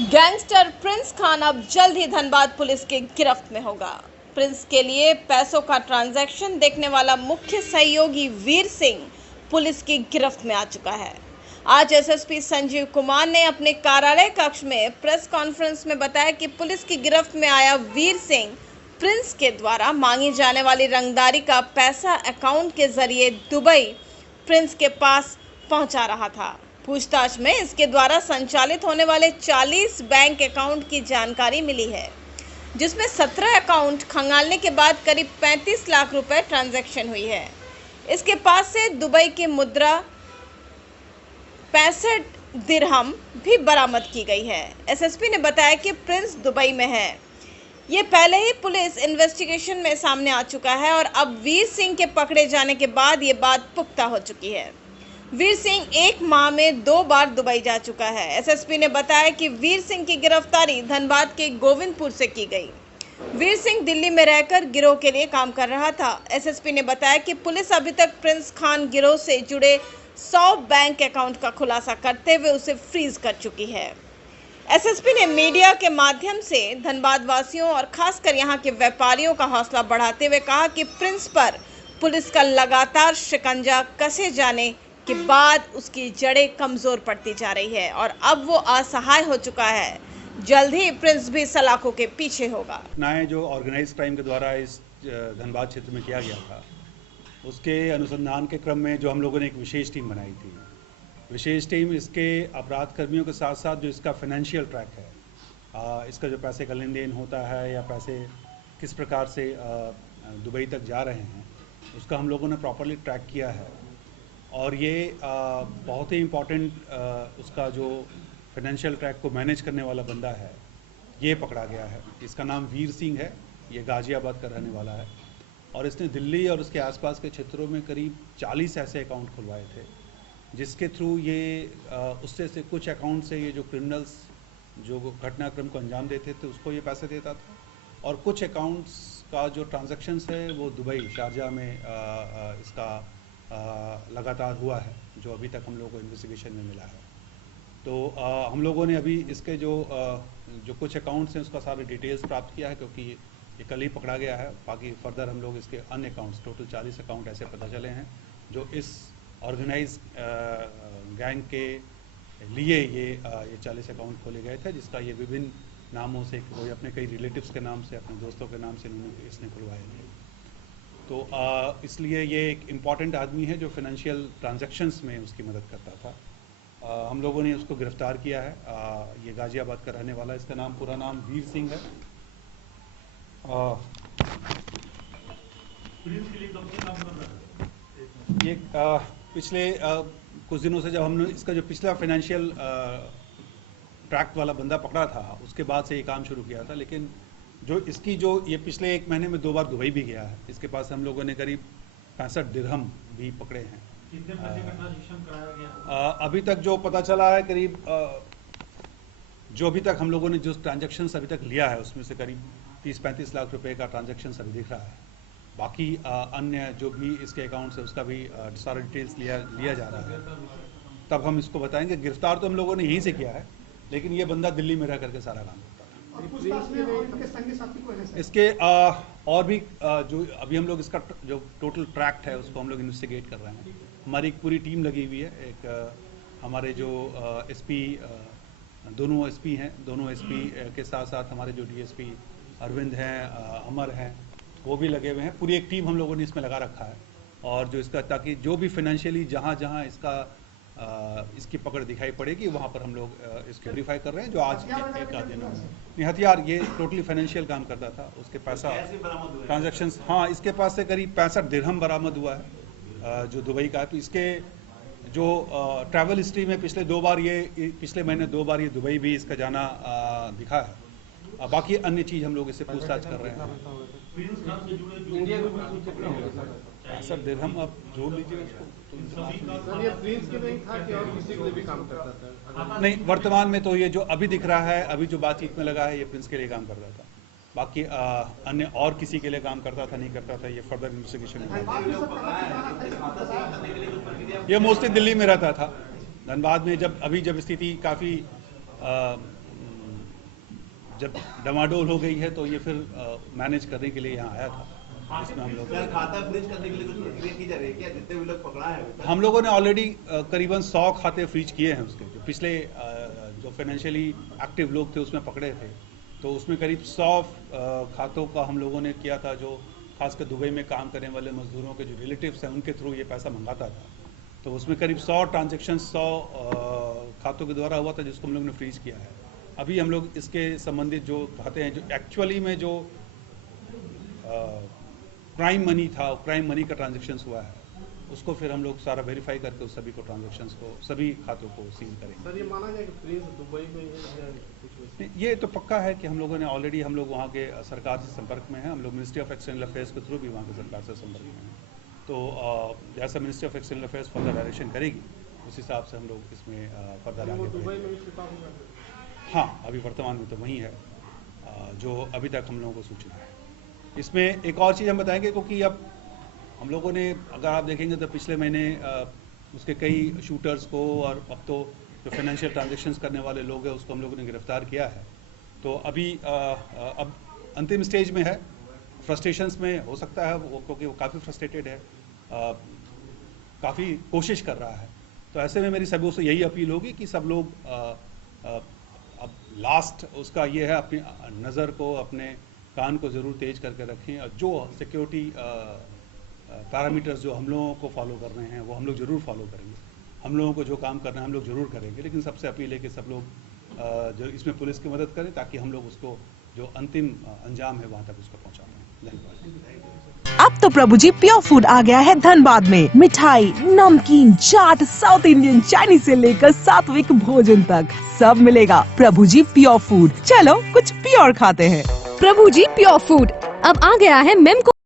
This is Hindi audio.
गैंगस्टर प्रिंस खान अब जल्द ही धनबाद पुलिस की गिरफ्त में होगा। प्रिंस के लिए पैसों का ट्रांजैक्शन देखने वाला मुख्य सहयोगी वीर सिंह पुलिस की गिरफ्त में आ चुका है। आज एसएसपी संजीव कुमार ने अपने कार्यालय कक्ष में प्रेस कॉन्फ्रेंस में बताया कि पुलिस की गिरफ्त में आया वीर सिंह प्रिंस के द्वारा मांगी जाने वाली रंगदारी का पैसा अकाउंट के जरिए दुबई प्रिंस के पास पहुंचा रहा था। पूछताछ में इसके द्वारा संचालित होने वाले 40 बैंक अकाउंट की जानकारी मिली है, जिसमें 17 अकाउंट खंगालने के बाद करीब 35 लाख रुपए ट्रांजैक्शन हुई है। इसके पास से दुबई की मुद्रा 65 दिरहम भी बरामद की गई है। एसएसपी ने बताया कि प्रिंस दुबई में है। ये पहले ही पुलिस इन्वेस्टिगेशन में सामने आ चुका है और अब वीर सिंह के पकड़े जाने के बाद ये बात पुख्ता हो चुकी है। वीर सिंह 1 माह में 2 बार दुबई जा चुका है। एसएसपी ने बताया कि वीर सिंह की गिरफ्तारी धनबाद के गोविंदपुर से की गई। वीर सिंह दिल्ली में रहकर गिरोह के लिए काम कर रहा था। एसएसपी ने बताया कि पुलिस अभी तक प्रिंस खान गिरोह से जुड़े 100 बैंक अकाउंट का खुलासा करते हुए उसे फ्रीज कर चुकी है। एसएसपी ने मीडिया के माध्यम से धनबाद वासियों और खासकर यहां के व्यापारियों का हौसला बढ़ाते हुए कहा कि प्रिंस पर पुलिस का लगातार शिकंजा कसे जाने के बाद उसकी जड़ें कमजोर पड़ती जा रही है और अब वो असहाय हो चुका है। जल्द ही प्रिंस भी सलाखों के पीछे होगा। घटनाएं जो ऑर्गेनाइज क्राइम के द्वारा इस धनबाद क्षेत्र में किया गया था, उसके अनुसंधान के क्रम में जो हम लोगों ने एक विशेष टीम बनाई थी। विशेष टीम इसके अपराध कर्मियों के साथ साथ जो इसका फाइनेंशियल ट्रैक है, इसका जो पैसे का लेन देन होता है या पैसे किस प्रकार से दुबई तक जा रहे हैं, उसका हम लोगों ने प्रॉपरली ट्रैक किया है। और ये बहुत ही इम्पॉर्टेंट उसका जो फाइनेंशियल ट्रैक को मैनेज करने वाला बंदा है, ये पकड़ा गया है। इसका नाम वीर सिंह है। ये गाजियाबाद का रहने वाला है और इसने दिल्ली और उसके आसपास के क्षेत्रों में करीब 40 ऐसे अकाउंट खुलवाए थे, जिसके थ्रू ये उससे से कुछ अकाउंट से ये जो क्रिमिनल्स जो घटनाक्रम को अंजाम देते थे उसको ये पैसे देता था, और कुछ अकाउंट्स का जो ट्रांजैक्शंस है वो दुबई शारजाह में इसका लगातार हुआ है, जो अभी तक हम लोगों को इन्वेस्टिगेशन में मिला है। तो हम लोगों ने अभी इसके जो कुछ अकाउंट्स हैं उसका सारे डिटेल्स प्राप्त किया है, क्योंकि ये कल ही पकड़ा गया है। बाकी फर्दर हम लोग इसके अन्य अकाउंट्स, टोटल 40 अकाउंट ऐसे पता चले हैं जो इस ऑर्गेनाइज गैंग के लिए ये 40 अकाउंट खोले गए थे, जिसका ये विभिन्न नामों से, कोई अपने कई रिलेटिव्स के नाम से, अपने दोस्तों के नाम से इसने खुलवाए थे। तो इसलिए ये एक इम्पॉर्टेंट आदमी है जो फाइनेंशियल ट्रांजैक्शंस में उसकी मदद करता था। हम लोगों ने उसको गिरफ्तार किया है। ये गाजियाबाद का रहने वाला है। इसका नाम, पूरा नाम वीर सिंह है। ये पिछले कुछ दिनों से जब हमने इसका जो पिछला फाइनेंशियल ट्रैक वाला बंदा पकड़ा था, उसके बाद से ये काम शुरू किया था। लेकिन जो इसकी जो ये पिछले 1 महीने में 2 बार दुबई भी गया है। इसके पास हम लोगों ने करीब 65 दिरहम भी पकड़े हैं। कितने पैसे का ट्रांजैक्शन कराया गया? अभी तक जो पता चला है, करीब जो अभी तक हम लोगों ने जो ट्रांजैक्शंस अभी तक लिया है, उसमें से करीब 30-35 लाख रुपए का ट्रांजैक्शंस अभी दिख रहा है। बाकी अन्य जो भी इसके अकाउंट्स है उसका भी सारा डिटेल्स लिया जा रहा है। तब हम इसको बताएंगे। गिरफ्तार तो हम लोगों ने यहीं से किया है, लेकिन ये बंदा दिल्ली में रह करके सारा काम करता है। इसके और भी जो अभी हम लोग इसका जो टोटल ट्रैक्ट है उसको हम लोग इन्वेस्टिगेट कर रहे हैं। हमारी एक पूरी टीम लगी हुई है। एक हमारे जो एसपी, दोनों एसपी हैं, दोनों एसपी के साथ साथ हमारे जो डीएसपी अरविंद हैं, अमर हैं, वो भी लगे हुए हैं। पूरी एक टीम हम लोगों ने इसमें लगा रखा है। और जो इसका, ताकि जो भी फाइनेंशियली जहाँ जहाँ इसकी पकड़ दिखाई पड़ेगी, वहाँ पर हम लोग इसको वेरीफाई कर रहे हैं। जो आज एक आध दिन नहीं, हथियार, ये टोटली फाइनेंशियल काम करता था। उसके पैसा ट्रांजैक्शंस, हाँ, इसके पास से करीब 65 दिरहम बरामद हुआ है जो दुबई का है। तो इसके जो ट्रैवल हिस्ट्री में पिछले महीने 2 बार ये दुबई भी इसका जाना दिखा है। बाकी अन्य चीज़ हम लोग इससे पूछताछ कर रहे हैं। सर दिरहम आप जोड़ लीजिए इसको। नहीं, वर्तमान में तो ये जो अभी दिख रहा है, अभी जो बातचीत में लगा है, ये प्रिंस के लिए काम करता था। बाकी अन्य और किसी के लिए काम करता था, नहीं करता था, ये फर्दर इन्वेस्टिगेशन में। ये मोस्टली दिल्ली में रहता था। धनबाद में जब स्थिति काफ़ी जब डमाडोल हो गई है तो ये फिर मैनेज करने के लिए यहाँ आया था, इसमें हम लोग खाता फ्रीज करने के लिए कुछ प्रक्रिया की जा रही है क्या? जितने भी लोग पकड़ा है हम लोगों ने ऑलरेडी करीबन 100 खाते फ्रीज किए हैं उसके, जो पिछले जो फाइनेंशियली एक्टिव लोग थे उसमें पकड़े थे, तो उसमें करीब 100 खातों का हम लोगों ने किया था, जो खासकर दुबई में काम करने वाले मजदूरों के जो रिलेटिव्स हैं उनके थ्रू ये पैसा मंगाता था। तो उसमें करीब 100 ट्रांजेक्शन 100 खातों के द्वारा हुआ था, जिसको हम लोग ने फ्रीज किया है। अभी हम लोग इसके संबंधित जो खाते हैं, जो एक्चुअली में जो क्राइम मनी था, क्राइम मनी का ट्रांजेक्शन्स हुआ है, उसको फिर हम लोग सारा वेरीफाई करके उस सभी को ट्रांजेक्शन्स को, सभी खातों को सील करेंगे। सर ये माना जाए कि प्रिंस दुबई में है कुछ वैसे? ये तो पक्का है कि हम लोगों ने ऑलरेडी, हम लोग वहाँ के सरकार से संपर्क में हैं, हम लोग मिनिस्ट्री ऑफ एक्सटर्नल अफेयर्स के थ्रू भी वहाँ के सरकार से संपर्क में हैं। तो जैसा ministry of external affairs further direction करेगी उस हिसाब से हम लोग इसमें फर्दर आगे दुबई बढ़ेंगे। में भी छिपा हुआ है? हाँ, अभी वर्तमान में तो वही है जो अभी तक हम लोगों को सूचना है। इसमें एक और चीज़ हम बताएंगे, क्योंकि अब हम लोगों ने, अगर आप देखेंगे तो पिछले महीने उसके कई शूटर्स को, और अब तो जो फाइनेंशियल ट्रांजैक्शंस करने वाले लोग हैं उसको हम लोगों ने गिरफ्तार किया है। तो अभी अब अंतिम स्टेज में है, फ्रस्ट्रेशंस में हो सकता है वो, क्योंकि वो काफ़ी फ्रस्ट्रेटेड है, काफ़ी कोशिश कर रहा है। तो ऐसे में मेरी सभी से यही अपील होगी कि सब लोग अब लास्ट उसका ये है, अपनी नज़र को, अपने कान को ज़रूर तेज करके रखें, और जो सिक्योरिटी पैरामीटर्स जो हम लोगों को फॉलो कर रहे हैं वो हम लोग ज़रूर फॉलो करेंगे। हम लोगों को जो काम करना है हम लोग ज़रूर करेंगे, लेकिन सबसे अपील है कि सब लोग जो इसमें पुलिस की मदद करें, ताकि हम लोग उसको जो अंतिम अंजाम है वहाँ तक उसको पहुँचा दें। धन्यवाद। अब तो प्रभु जी प्योर फूड आ गया है धनबाद में। मिठाई, नमकीन, चाट, साउथ इंडियन, चाइनीज से लेकर सात्विक भोजन तक सब मिलेगा। प्रभु जी प्योर फूड, चलो कुछ प्योर खाते हैं। प्रभु जी प्योर फूड अब आ गया है मेमको